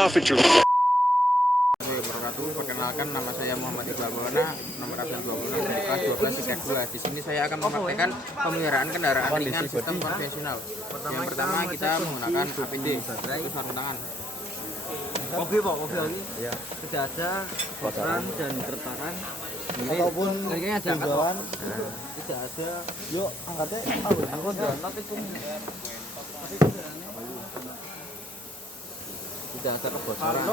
off at your... Perkenalkan, nama saya Muhammad Iqbal Maulana, nomor absen 26 dari kelas 12 2. Di sini saya akan mempraktikkan pemeliharaan kendaraan dengan sistem konvensional. Yang pertama kita menggunakan APD, terus sarung tangan. Mobil ini ya. Tidak ada kebocoran dan keretakan ataupun gangguan. Tidak ada. Yuk angkatnya. Tidak ada kebocoran.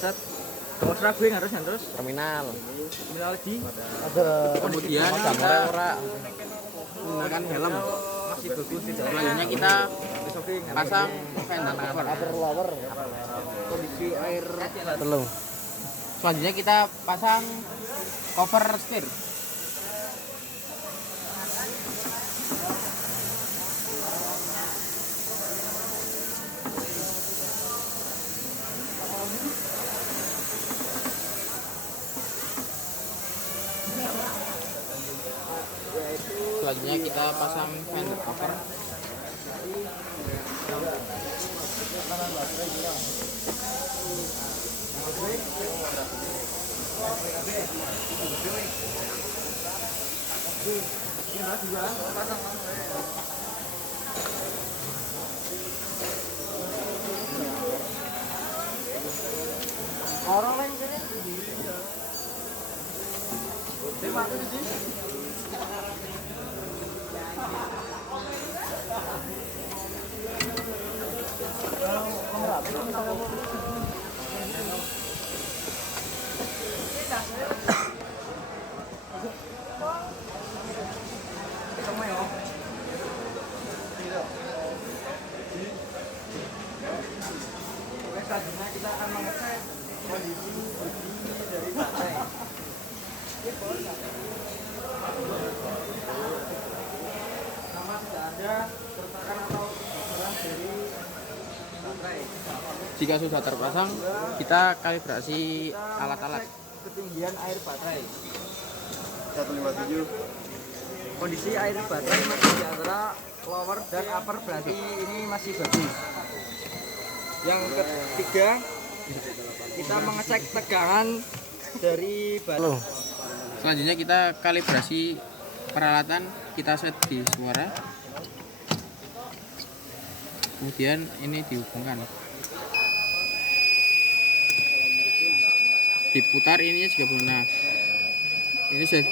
Set. Kebocoran gue harus terus terminal di ada. Kemudian kita menggunakan helm masih bagus. Selanjutnya kita pasang fender cover. Kondisi air Telung. Selanjutnya kita pasang cover setir. Selanjutnya kita pasang fender cover. Orang lain sini. Selanjutnya kita akan mengecek kondisi dari baterai. Sama tidak ada keretakan atau kebocoran dari baterai. Jika sudah terpasang, kita kalibrasi alat-alat. Ketinggian air baterai. 157. Kondisi air baterai masih di antara lower dan upper, berarti ini masih bagus. Yang ketiga, kita mengecek tegangan dari baterai. Selanjutnya kita kalibrasi peralatan, kita set di suara. Kemudian ini dihubungkan. Diputar ininya juga benar. Ini sudah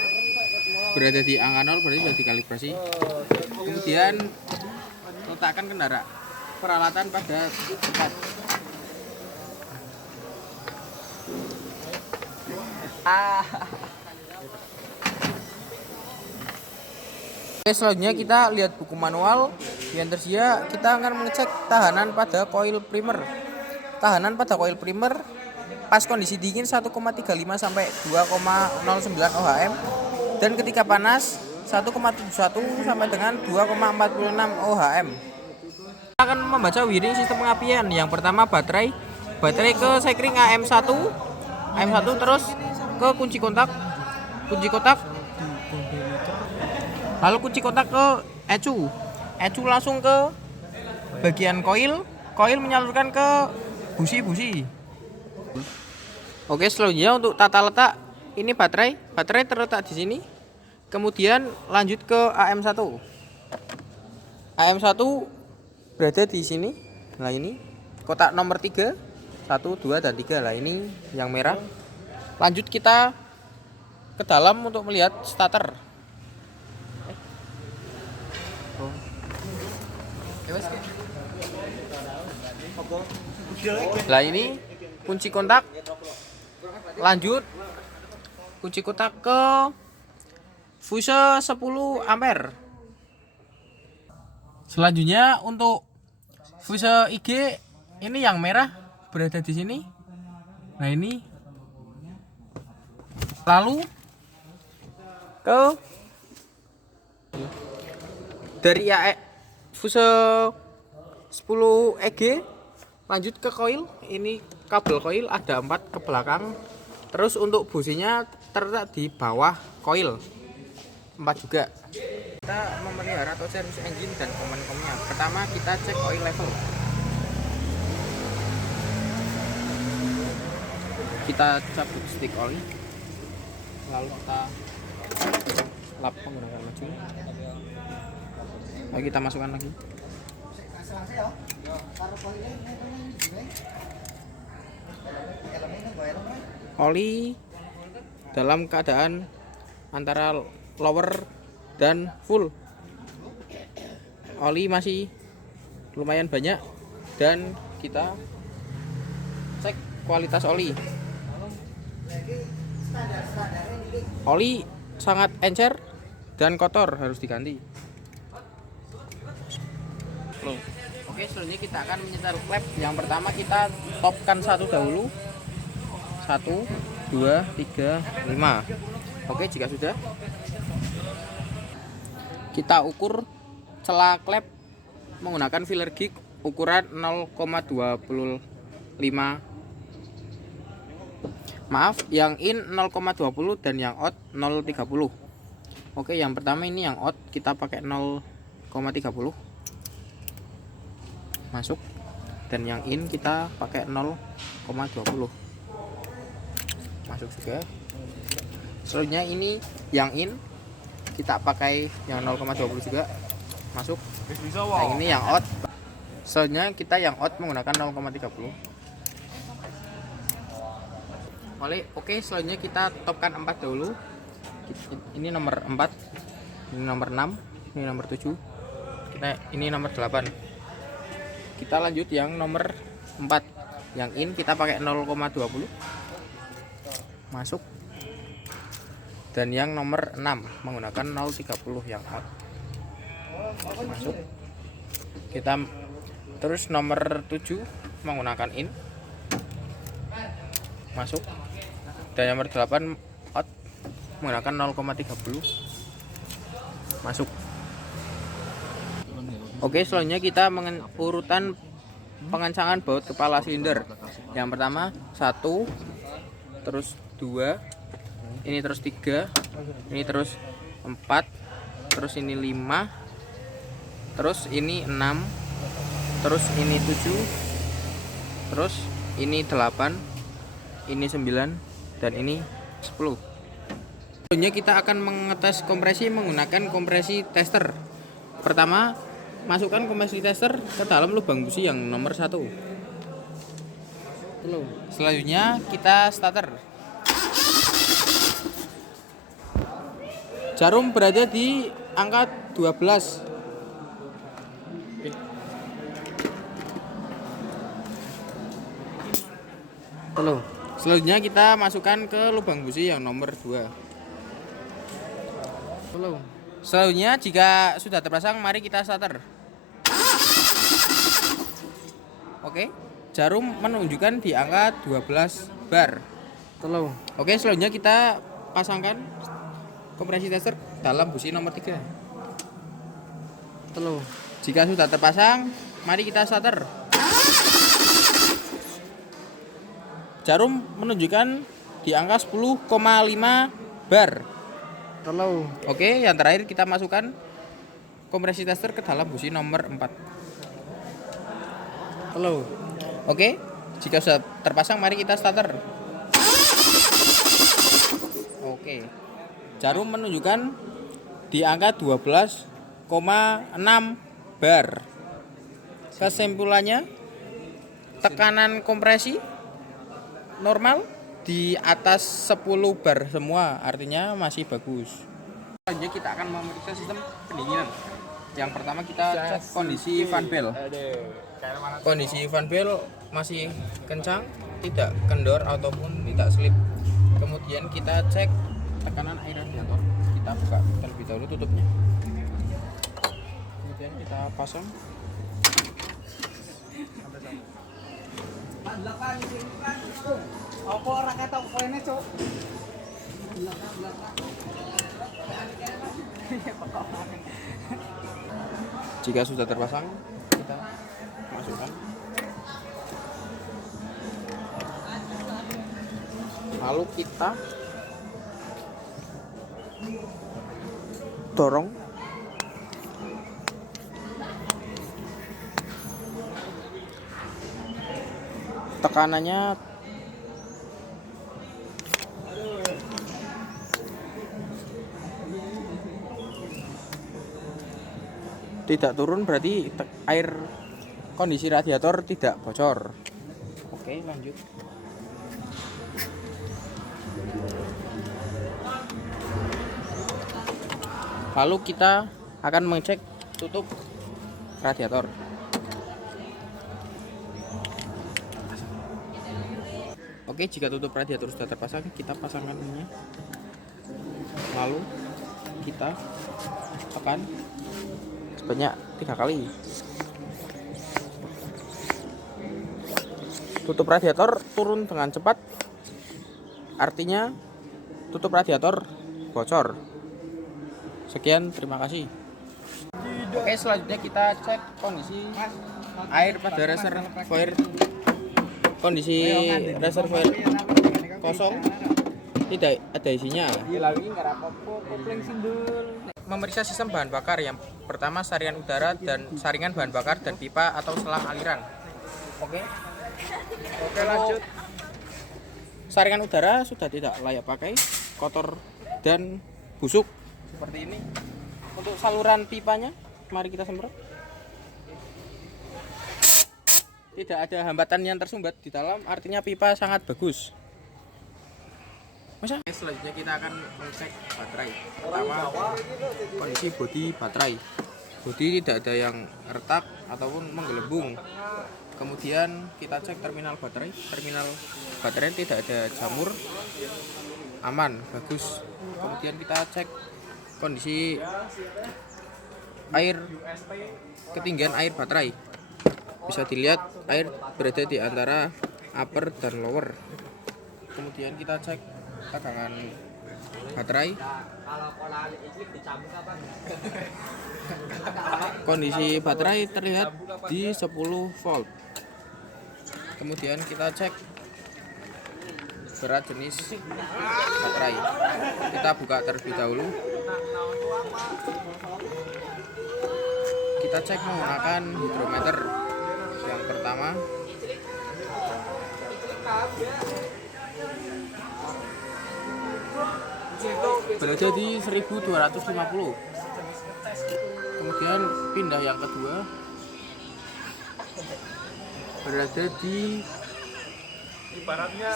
berada di angka 0, berarti sudah dikalibrasi. Kemudian letakkan peralatan pada tempat. Oke, selanjutnya kita lihat buku manual yang tersedia. Kita akan mengecek tahanan pada koil primer. Tahanan pada koil primer pas kondisi dingin 1,35 sampai 2,09 ohm, dan ketika panas 1,71 sampai dengan 2,46 ohm. Kita akan membaca wiring sistem pengapian. Yang pertama baterai ke sekring AM1 terus ke kunci kontak, lalu kunci kontak ke ECU langsung ke bagian koil menyalurkan ke busi. Oke, selanjutnya untuk tata letak, ini baterai terletak di sini. Kemudian lanjut ke AM1 berada di sini. Nah, ini kotak nomor 3, 1, 2, dan 3. Nah, ini yang merah. Lanjut kita ke dalam untuk melihat starter. Nah, ini kunci kontak. Lanjut kunci kontak ke fuse 10 ampere. Selanjutnya untuk fuse IG, ini yang merah berada di sini. Nah, ini. Lalu ke dari fuse 10 EG lanjut ke koil. Ini kabel koil ada 4 ke belakang. Terus untuk businya terletak di bawah koil 4 juga. Kita memelihara atau servis engine dan komponen-komponennya. Pertama kita cek oil level. kita cabut stick oli, lalu kita lap menggunakan maju. Lalu kita masukkan lagi. Oli dalam keadaan antara lower dan full. Oli masih lumayan banyak dan kita cek kualitas oli. Oli sangat encer dan kotor, harus diganti. Oke, selanjutnya kita akan menyetel klep. Yang pertama kita topkan satu dahulu. 1, 2, 3, 5. Oke, jika sudah, kita ukur celah klep menggunakan filler gig ukuran 0,25. Maaf, yang in 0,20 dan yang out 0,30. Oke, yang pertama ini yang out kita pakai 0,30. Masuk. Dan yang in kita pakai 0,20. Masuk juga. Selanjutnya ini yang in kita pakai yang 0,20 juga. Masuk. Nah, ini yang out. Selanjutnya kita yang out menggunakan 0,30. Oke, selanjutnya kita topkan 4 dahulu. Ini nomor 4, ini nomor 6, ini nomor 7. Ini nomor 8. Kita lanjut yang nomor 4. Yang in kita pakai 0,20. Masuk. Dan yang nomor 6 menggunakan 0,30 yang out. Masuk. Kita terus nomor 7 menggunakan in. Masuk. Dan nomor 8 out menggunakan 0,30. Masuk. Oke, selanjutnya kita urutan pengencangan baut kepala silinder. Yang pertama 1, terus 2, ini terus 3, ini terus 4, terus ini 5, terus ini 6, terus ini 7, terus ini 8, ini 9, dan ini 10. Selanjutnya kita akan mengetes kompresi menggunakan kompresi tester. Pertama, masukkan kompresi tester ke dalam lubang busi yang nomor 1. Selanjutnya kita starter. Jarum berada di angka 12. Selanjutnya kita masukkan ke lubang busi yang nomor 2. Selanjutnya jika sudah terpasang, mari kita starter. Oke, jarum menunjukkan di angka 12 bar. Oke, selanjutnya kita pasangkan kompresi tester dalam busi nomor 3. Jika sudah terpasang, mari kita starter. Jarum menunjukkan di angka 10,5 bar. Oke, yang terakhir kita masukkan kompresi tester ke dalam busi nomor 4. Oke, jika sudah terpasang, mari kita starter. Oke, jarum menunjukkan di angka 12,6 bar. Kesimpulannya, tekanan kompresi normal di atas 10 bar semua, artinya masih bagus. Selanjutnya kita akan memeriksa sistem pendinginan. Yang pertama kita cek kondisi fan bell. Kondisi fan bell masih kencang, tidak kendor ataupun tidak slip. Kemudian kita cek tekanan air radiator. Kita buka terlebih dahulu tutupnya. Kemudian kita pasang. Apa orang kata poinnya, Cuk? Jika sudah terpasang, kita masukkan. Lalu kita dorong. Tekanannya tidak turun berarti air kondisi radiator tidak bocor. Oke, lanjut. Lalu kita akan mengecek tutup radiator. Oke, jika tutup radiator sudah terpasang, kita pasangkan ininya. Lalu kita tekan sebanyak 3 kali. Tutup radiator turun dengan cepat, artinya tutup radiator bocor. Sekian, terima kasih. Oke, selanjutnya kita cek kondisi air pada reservoir. Kondisi reservoir kosong, tidak ada isinya. Memeriksa sistem bahan bakar. Yang pertama saringan udara dan saringan bahan bakar dan pipa atau selang aliran. Oke, lanjut. Saringan udara sudah tidak layak pakai, kotor dan busuk seperti ini. Untuk saluran pipanya, mari kita semprot. Tidak ada hambatan yang tersumbat di dalam, artinya pipa sangat bagus. Selanjutnya kita akan mengecek baterai. Pertama, kondisi bodi baterai. Bodi tidak ada yang retak ataupun menggelembung. Kemudian kita cek terminal baterai. Terminal baterai tidak ada jamur, aman, bagus. Kemudian kita cek kondisi air, ketinggian air baterai. Bisa dilihat air berada di antara upper dan lower. Kemudian kita cek tegangan baterai. Kondisi baterai terlihat di 10 volt. Kemudian kita cek berat jenis baterai. Kita buka terlebih dahulu. Kita cek menggunakan hidrometer. Yang pertama, berada di 1250. Kemudian pindah yang kedua, berada di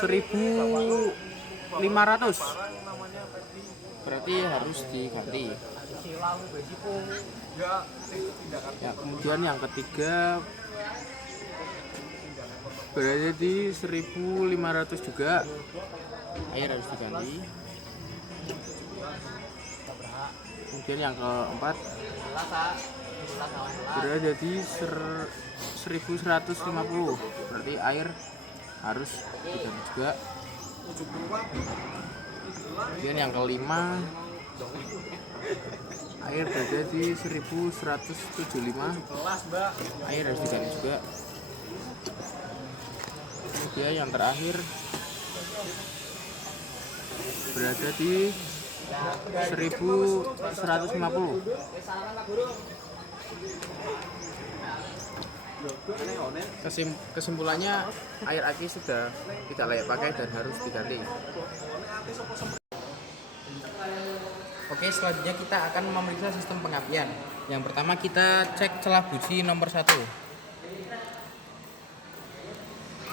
1500. Berarti harus diganti. Ya, kemudian yang ketiga berada di 1500 juga, air harus diganti. Kemudian yang keempat berada di 1150, berarti air harus diganti juga. Kemudian yang kelima, air berada di 1175, air harus diganti juga. Kemudian yang terakhir berada di 1150. Kesimpulannya, air aki sudah tidak layak pakai dan harus diganti. Oke, selanjutnya kita akan memeriksa sistem pengapian. Yang pertama kita cek celah busi nomor 1.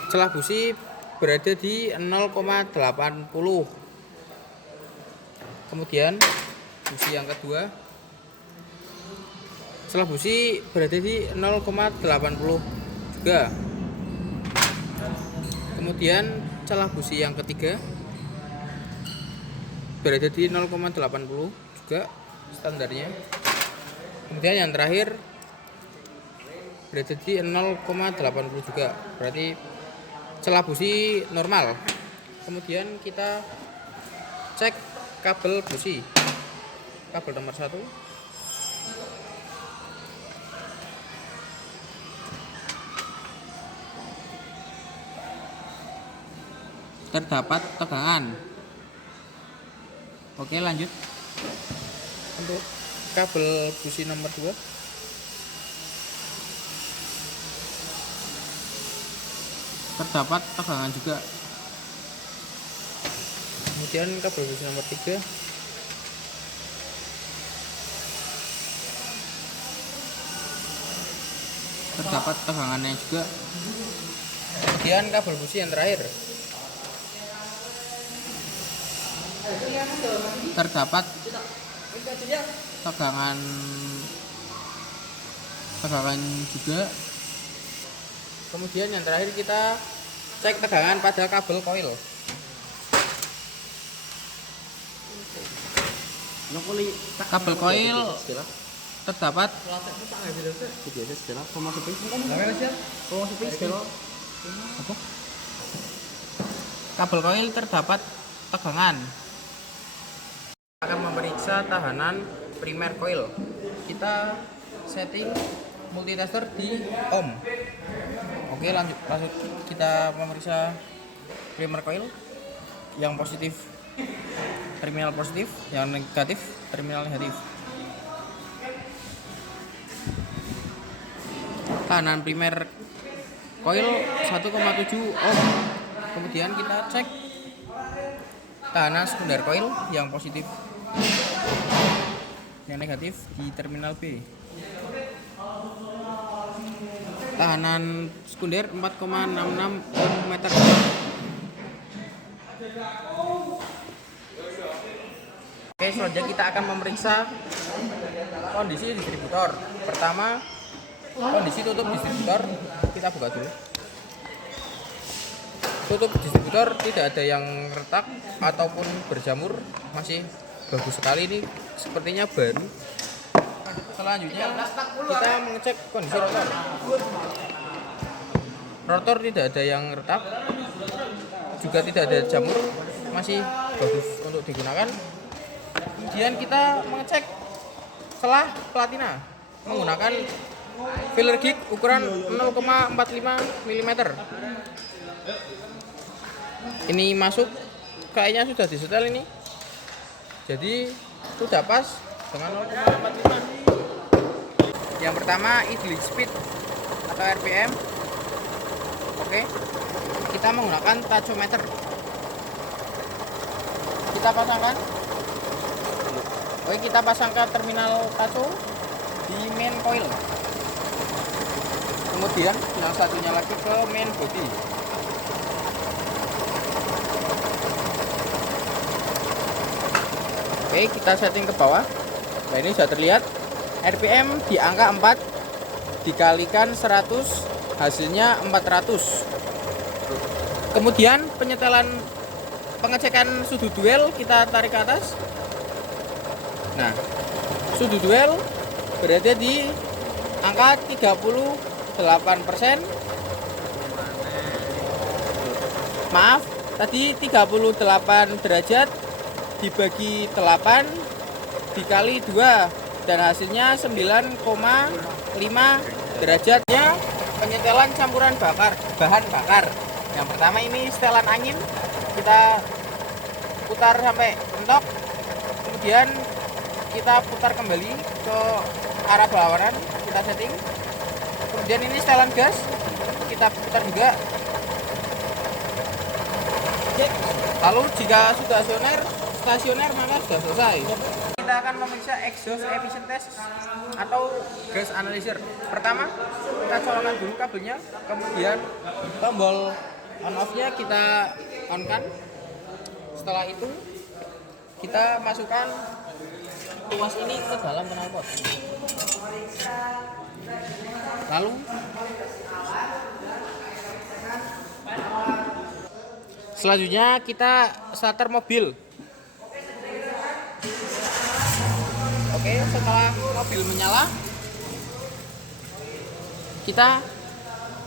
Celah busi berada di 0,80. Kemudian busi yang kedua, celah busi berada di 0,80 juga. Kemudian celah busi yang ketiga berada di 0,80 juga standarnya. Kemudian yang terakhir berada di 0,80 juga, berarti celah busi normal. Kemudian kita cek kabel busi. Kabel nomor 1. Terdapat tegangan. Oke, lanjut. Untuk kabel busi nomor 2. Terdapat tegangan juga. Kemudian kabel busi nomor 3. terdapat tegangannya juga. Kemudian kabel busi yang terakhir, terdapat tegangan juga. Kemudian yang terakhir kita cek tegangan pada kabel koil. Kabel koil terdapat kabel koil terdapat tegangan. Akan memeriksa tahanan primer koil. Kita setting multitester di ohm. Oke, lanjut kita memeriksa primer coil. Yang positif terminal positif, yang negatif terminal negatif. Tahanan primer coil 1,7 ohm. Kemudian kita cek tahanan sekunder coil, yang positif yang negatif di terminal B. Tahanan sekunder 4,66 ohm meter. Oke, selanjutnya kita akan memeriksa kondisi distributor. Pertama, kondisi tutup distributor kita buka dulu. Tutup distributor tidak ada yang retak ataupun berjamur, masih bagus sekali, ini sepertinya baru. Selanjutnya kita mengecek kondisi rotor. Rotor tidak ada yang retak, juga tidak ada jamur, masih bagus untuk digunakan. Kemudian kita mengecek selah platina menggunakan filler gig ukuran 0,45 mm. Ini masuk, kayaknya sudah disetel ini, jadi sudah pas dengan 0,45. Yang pertama idling speed atau RPM. Oke, kita menggunakan tachometer. Kita pasangkan. Oke, kita pasang ke terminal tacho di main coil. Kemudian yang satunya lagi ke main body. Oke, kita setting ke bawah. Nah, ini sudah terlihat RPM di angka 4 dikalikan 100, hasilnya 400. Kemudian pengecekan suhu duel kita tarik ke atas. Nah, suhu duel berada di angka 38%. Maaf, tadi 38 derajat dibagi 8 dikali 2 dan hasilnya 9,5 derajatnya. Penyetelan campuran bahan bakar. Yang pertama ini setelan angin, kita putar sampai mentok, kemudian kita putar kembali ke arah berlawanan, kita setting. Kemudian ini setelan gas, kita putar juga. Lalu jika sudah stasioner maka sudah selesai. Kita akan memeriksa exhaust emission test atau gas analyzer. Pertama, kita colokkan dulu kabelnya, kemudian tombol on off-nya kita on-kan. Setelah itu kita masukkan tuas ini ke dalam knalpot. Lalu selanjutnya kita starter mobil. Oke, setelah mobil menyala, kita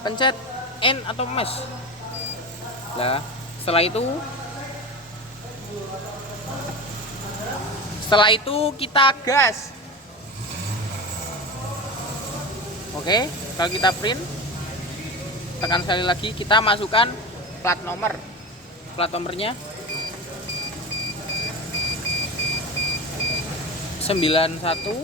pencet N atau mes. Nah, setelah itu kita gas. Oke, kalau kita print, tekan sekali lagi, kita masukkan plat nomor. Plat nomornya 914.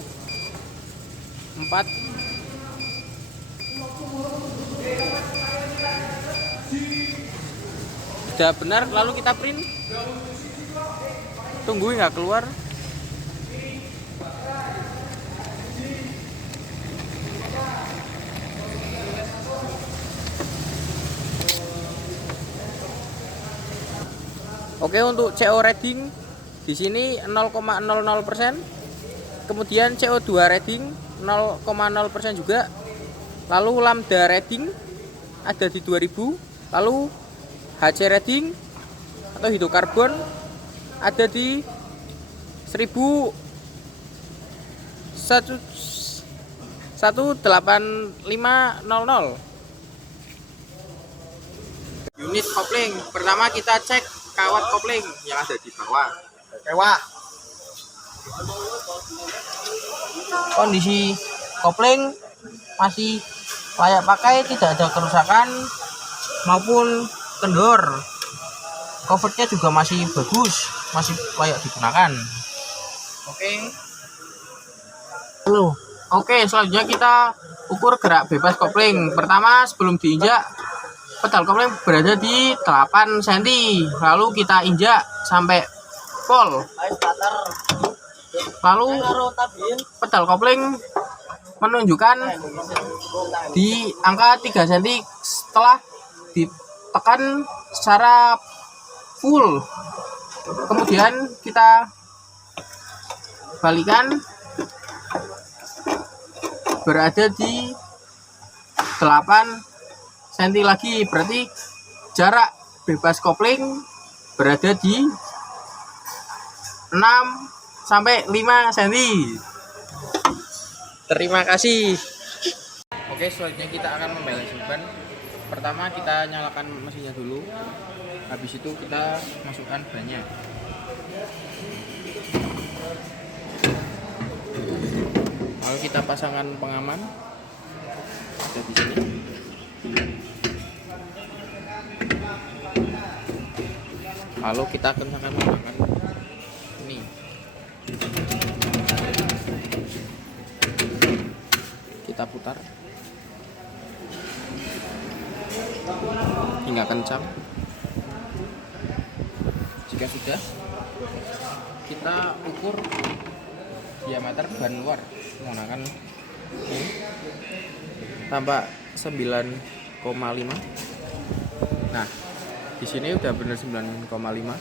Sudah benar, lalu kita print. Tunggu nggak keluar. Oke, untuk CO reading di sini 0,00%. Kemudian CO2 reading 0,0% juga. Lalu lambda reading ada di 2000. Lalu HC reading atau hidrokarbon ada di 18500. Unit kopling. Pertama kita cek kawat kopling yang ada di bawah. Kewah. Kondisi kopling masih layak pakai, tidak ada kerusakan maupun kendor. Covernya juga masih bagus, masih layak digunakan. Oke, selanjutnya kita ukur gerak bebas kopling. Pertama, sebelum diinjak, pedal kopling berada di 8 cm. Lalu kita injak sampai pol. Lalu pedal kopling menunjukkan di angka 3 cm setelah ditekan secara full. Kemudian kita balikan, berada di 8 cm lagi, berarti jarak bebas kopling berada di 6 sampai 5 cm. Terima kasih. Oke, selanjutnya kita akan membalancing ban. Pertama kita nyalakan mesinnya dulu. Habis itu kita masukkan bannya. Lalu kita pasangkan pengaman. Ada di sini. Lalu kita kencangkan menggunakan ini. Kita putar hingga kencang. Jika sudah, kita ukur diameter ban luar menggunakan ini, tambah 9,5. Nah, di sini udah bener 9,5.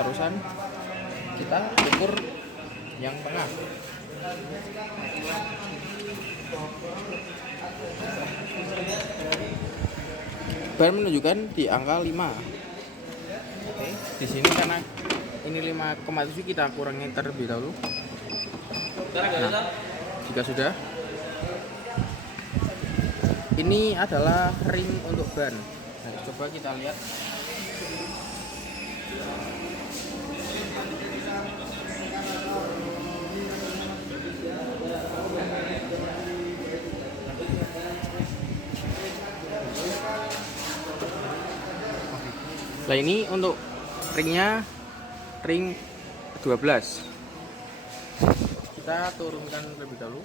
Terusan kita ukur yang tengah. Ban menunjukkan di angka 5. Oke, di sini karena ini 5,7 kita kurangi terlebih dahulu. Nah, jika sudah, ini adalah ring untuk ban. Nah, coba kita lihat. Nah, ini untuk ringnya ring 12. Kita turunkan terlebih dahulu.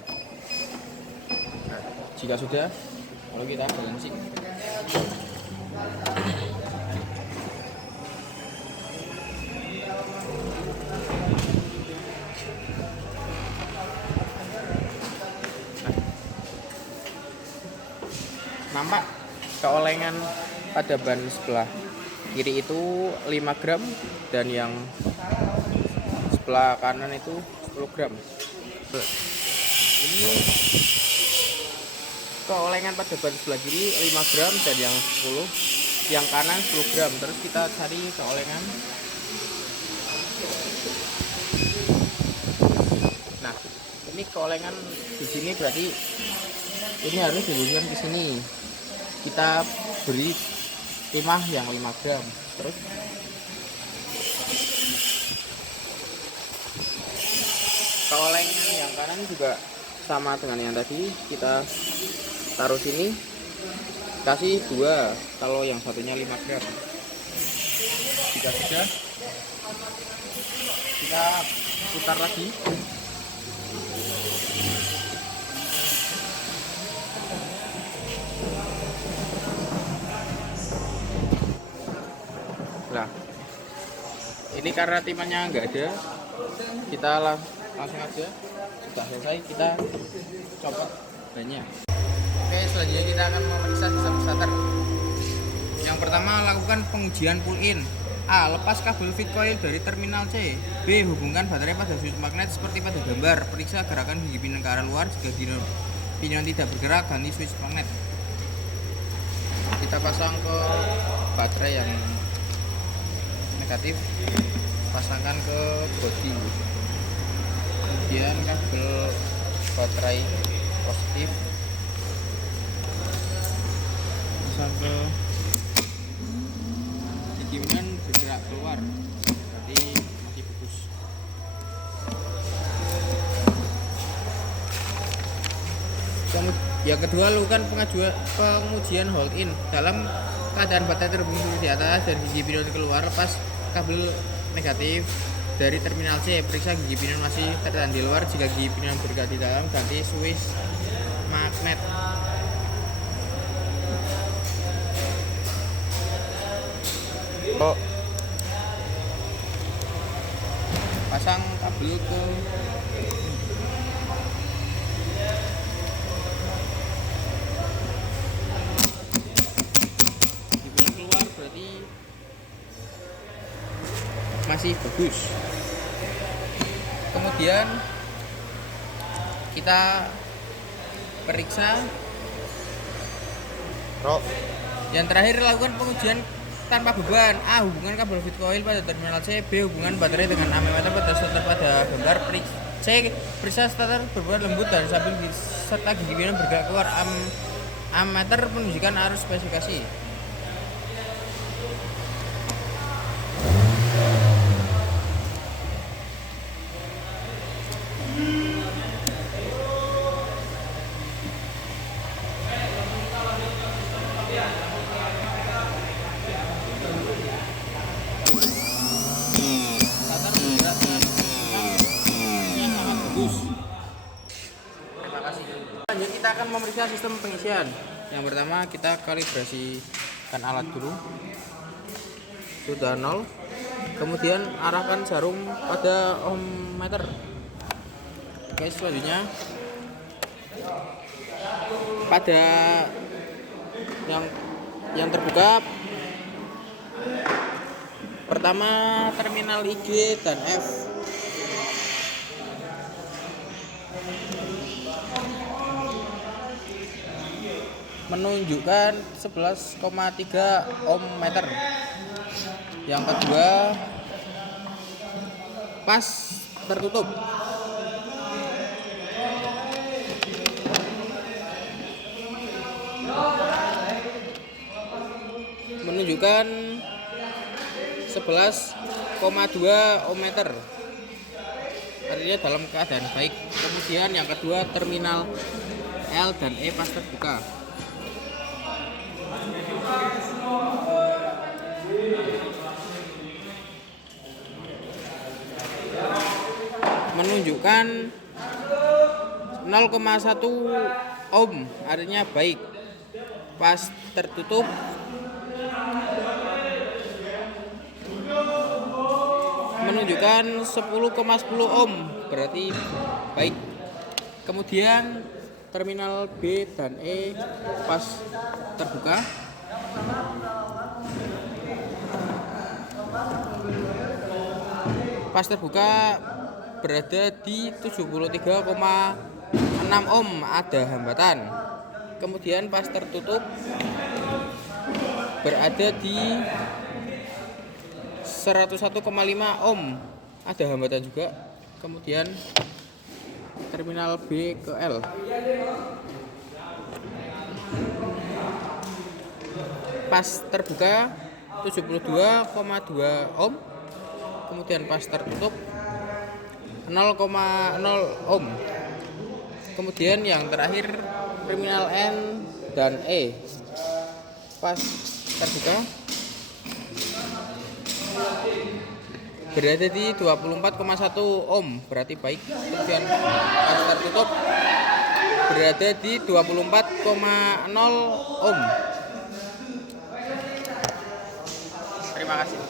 Nah, jika sudah, lalu kita balancing. Nampak keolengan pada ban sebelah kiri itu 5 gram dan yang sebelah kanan itu 10 gram. Ini keolengan pada ban sebelah kiri 5 gram dan yang 10, yang kanan 10 gram. Terus kita cari keolengan. Nah, ini keolengan di sini berarti ini harus diluruskan ke sini. Kita beri timah yang 5 gram. Terus keolengan yang kanan juga sama dengan yang tadi, kita taruh sini, kasih 2 kalau yang satunya 5 gram. Jika sudah, kita putar lagi. Nah, ini karena timannya nggak ada, kita langsung aja. Sudah selesai, kita copot bannya. Oke, selanjutnya kita akan memeriksa sistem starter. Yang pertama, lakukan pengujian pull in. A. Lepas kabel feed coil dari terminal C. B. Hubungkan baterai pada switch magnet seperti pada gambar. Periksa gerakan gigi pinion ke arah luar. Jika pinion tidak bergerak, ganti switch magnet. Kita pasang ke baterai yang negatif, pasangkan ke bodi. Kemudian kabel baterai positif pasang ke pinion bergerak keluar, berarti masih bagus. Yang kedua, lakukan pengujian hold in. Dalam keadaan baterai terhubung di atas dan gigi pinion keluar, lepas kabel negatif dari terminal C. Periksa gigi pinion masih tertahan di luar. Jika gigi pinion bergerak di dalam, ganti switch magnet. Pasang kabel ke gigi keluar, berarti masih bagus. Kemudian kita periksa. Yang terakhir, lakukan pengujian tanpa beban. A. Hubungan kabel feed coil pada terminal C. B. Hubungan baterai dengan ammeter pada starter pada gambar. C. Periksa starter berbuat lembut dan stabil serta gigi pinion bergerak keluar. Ammeter menunjukkan arus spesifikasi. Terima kasih. Lanjut, kita akan memeriksa sistem pengisian. Yang pertama, kita kalibrasikan alat dulu. Sudah 0. Kemudian arahkan jarum pada ohmmeter. Oke, selanjutnya pada yang terbuka, pertama terminal IG dan F. Menunjukkan 11,3 ohm meter. Yang kedua, pas tertutup. Menunjukkan 11,2 ohm meter. Artinya dalam keadaan baik. Kemudian yang kedua, terminal L dan E pas terbuka. Menunjukkan 0,1 ohm, artinya baik. Pas tertutup menunjukkan 10,10 ohm, berarti baik. Kemudian terminal B dan E pas terbuka. Pas terbuka berada di 73,6 ohm, ada hambatan. Kemudian pas tertutup berada di 101,5 ohm, ada hambatan juga. Kemudian terminal B ke L. Pas terbuka 72,2 ohm. Kemudian pas tertutup 0,0 ohm. Kemudian yang terakhir terminal N dan E. Pas terbuka berada di 24,1 ohm, berarti baik. Kemudian pas tertutup berada di 24,0 ohm. Terima kasih.